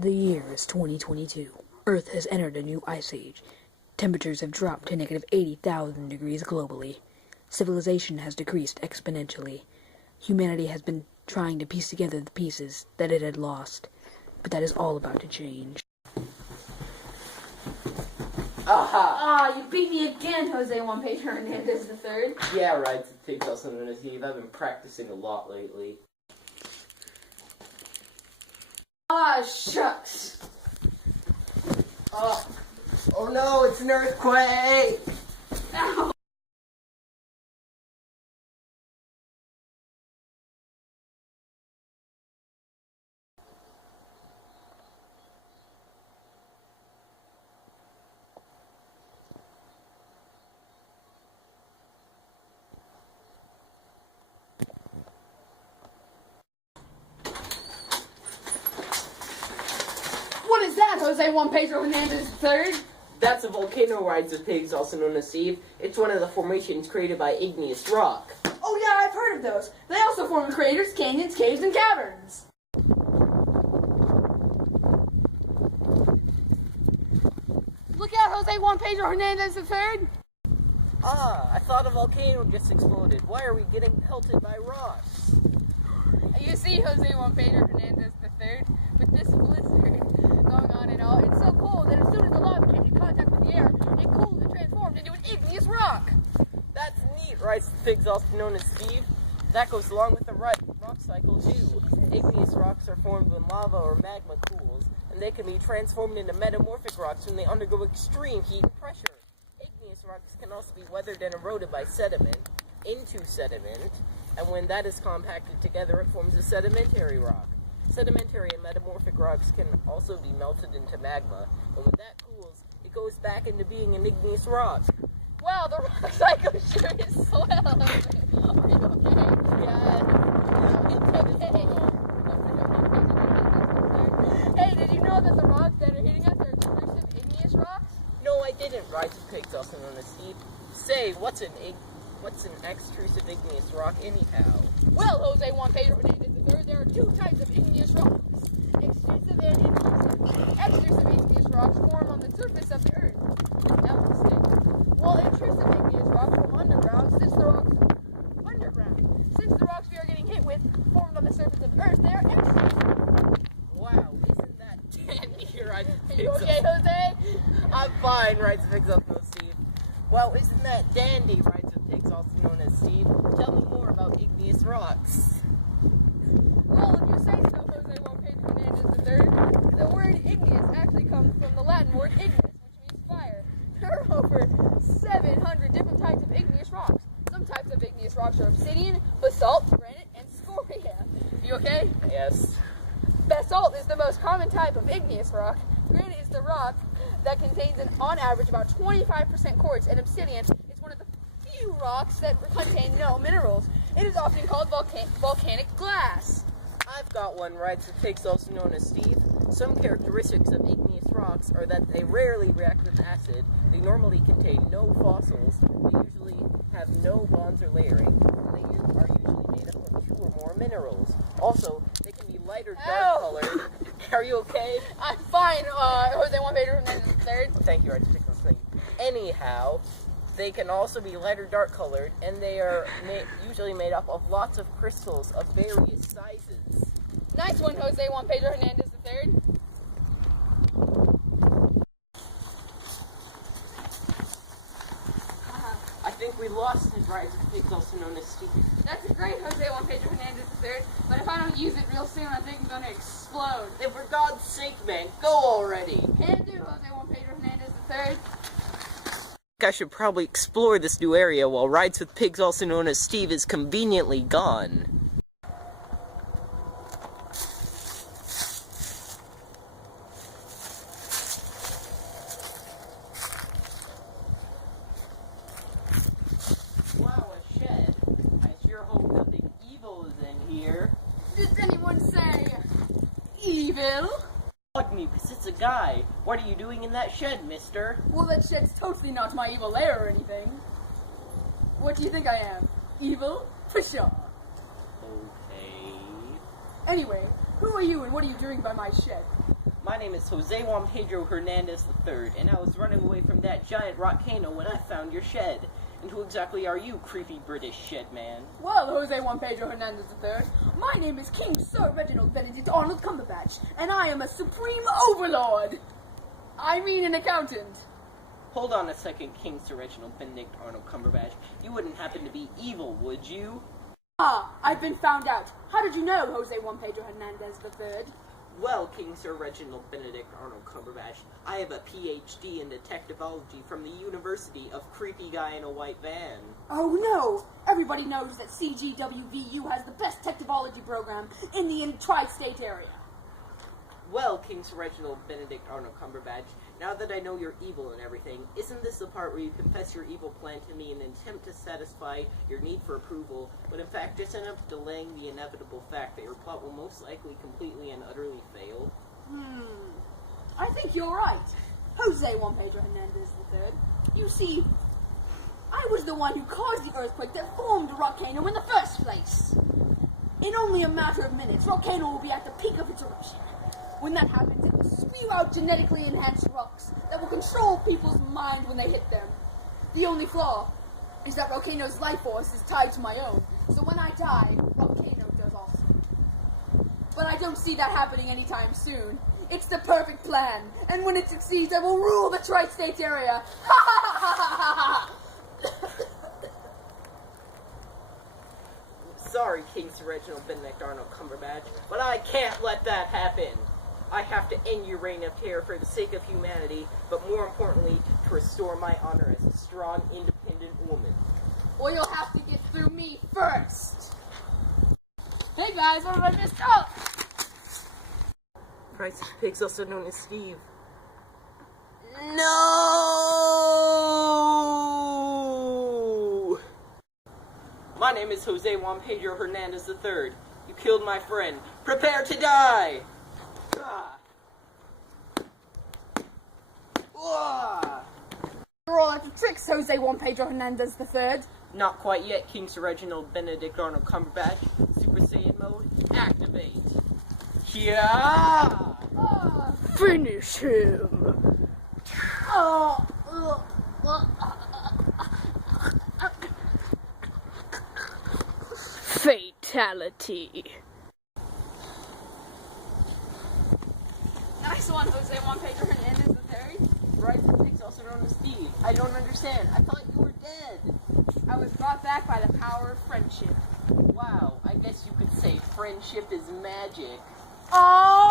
The year is 2022. Earth has entered a new ice age. Temperatures have dropped to negative 80,000 degrees globally. Civilization has decreased exponentially. Humanity has been trying to piece together the pieces that it had lost. But that is all about to change. Aha! You beat me again, Jose Juan Pedro Hernandez III. Yeah, right, to take also known as Eve. I've been practicing a lot lately. Ah, shucks. Oh no, it's an earthquake! Ow. What is that, Jose Juan Pedro Hernandez III? That's a volcano riser pigs, also known as Steve. It's one of the formations created by igneous rock. Oh yeah, I've heard of those. They also form craters, canyons, caves, and caverns. Look out, Jose Juan Pedro Hernandez III. I thought a volcano just exploded. Why are we getting pelted by rocks? You see, Jose Juan Pedro Hernandez III, with this blizzard going on and all, it's so cold that as soon as the lava came in contact with the air, it cooled and transformed into an igneous rock. That's neat, writes the pigs, also known as Steve. That goes along with the rock cycle too. Igneous rocks are formed when lava or magma cools, and they can be transformed into metamorphic rocks when they undergo extreme heat and pressure. Igneous rocks can also be weathered and eroded by sediment into sediment, and when that is compacted together, it forms a sedimentary rock. Sedimentary and metamorphic rocks can also be melted into magma, and when that cools, it goes back into being an igneous rock. Wow, the rock cycle sure is swell. Are you okay? Hey, did you know that the rocks that are hitting us are intrusive igneous rocks? No, I didn't, writes the pigs, also known as Steve. Say, what's an extrusive igneous rock anyhow? Well, Jose Juan Pedro Hernandez III, there are two types of igneous rocks, extrusive and intrusive. Extrusive igneous rocks form on the surface of the earth. That was a mistake. While intrusive igneous rocks form underground, since the rocks we are getting hit with formed on the surface of the earth, they are extrusive. Wow, isn't that dandy, writes the Are you pigs? okay, Jose? I'm fine, writes the pigs, also known as Steve. Well, isn't that dandy, writes the pigs, also known as Steve. Tell me more about igneous rocks. Well, if you say so, Jose Juan Pedro Hernandez III, the word igneous actually comes from the Latin word ignis, which means fire. There are over 700 different types of igneous rocks. Some types of igneous rocks are obsidian, basalt, granite, and scoria. You okay? Yes. Basalt is the most common type of igneous rock. Granite is the rock that contains, on average, about 25% quartz, and obsidian is one of the few rocks that contain no minerals. It is often called volcanic glass. I've got one, writes the pigs, also known as Steve. Some characteristics of igneous rocks are that they rarely react with acid, they normally contain no fossils, they usually have no bonds or layering, and they are usually made up of two or more minerals. Also, they can be light or dark colored. Are you okay? I'm fine, Jose Juan Pedro Hernandez III. Thank you, writes the pigs, thing. Anyhow, they can also be light or dark colored, and they are usually made up of lots of crystals of various sizes. Nice one, Jose Juan Pedro Hernandez III. I think we lost his right to pigs, also known as Steve. That's great, Jose Juan Pedro Hernandez III, but if I don't use it real soon, I think I'm gonna explode. Then for God's sake, man, go already! Can do, Jose Juan Pedro Hernandez III. I should probably explore this new area while Rides with Pigs, also known as Steve, is conveniently gone. Wow, a shed. I sure hope nothing evil is in here. Does anyone say evil? Bug me, because it's a guy. What are you doing in that shed, mister? Well, that shed's totally not my evil lair or anything. What do you think I am? Evil? For sure. Okay. Anyway, who are you and what are you doing by my shed? My name is Jose Juan Pedro Hernandez III, and I was running away from that giant Rockcano when I found your shed. And who exactly are you, creepy British shed man? Well, Jose Juan Pedro Hernandez III, my name is King Sir Reginald Benedict Arnold Cumberbatch, and I am a supreme overlord. I mean an accountant. Hold on a second, King Sir Reginald Benedict Arnold Cumberbatch. You wouldn't happen to be evil, would you? Ah, I've been found out. How did you know, Jose Juan Pedro Hernandez III? Well, King Sir Reginald Benedict Arnold Cumberbatch, I have a PhD in detectivology from the University of Creepy Guy in a White Van. Oh no! Everybody knows that CGWVU has the best technology program in the tri-state area. Well, King Sir Reginald Benedict Arnold Cumberbatch, now that I know you're evil and everything, isn't this the part where you confess your evil plan to me in an attempt to satisfy your need for approval, but in fact just end up delaying the inevitable fact that your plot will most likely completely and utterly fail? I think you're right, Jose Juan Pedro Hernandez III. You see, I was the one who caused the earthquake that formed Rockcano in the first place. In only a matter of minutes, Rockcano will be at the peak of its eruption. When that happens, it will spew out genetically enhanced rocks that will control people's mind when they hit them. The only flaw is that Rockcano's life force is tied to my own, so when I die, Rockcano does also. But I don't see that happening anytime soon. It's the perfect plan, and when it succeeds, I will rule the tri-state area. Sorry, King Sir Reginald Benedict Arnold Cumberbatch, but I can't let that happen. I have to end your reign of terror for the sake of humanity, but more importantly, to restore my honor as a strong, independent woman. Or you'll have to get through me first. Hey guys, everybody missed out. Price of Pigs, also known as Steve. No! My name is Jose Juan Pedro Hernandez III. You killed my friend. Prepare to die! You're all out of tricks, Jose Juan Pedro Hernandez III. Not quite yet, King Sir Reginald Benedict Arnold Cumberbatch. Super Saiyan mode, activate. Yeah! Finish him. Fatality. Nice one, Jose Juan Pedro Hernandez III. Right, Pigs, also known as Steve. I don't understand. I thought you were dead. I was brought back by the power of friendship. Wow, I guess you could say friendship is magic. Oh!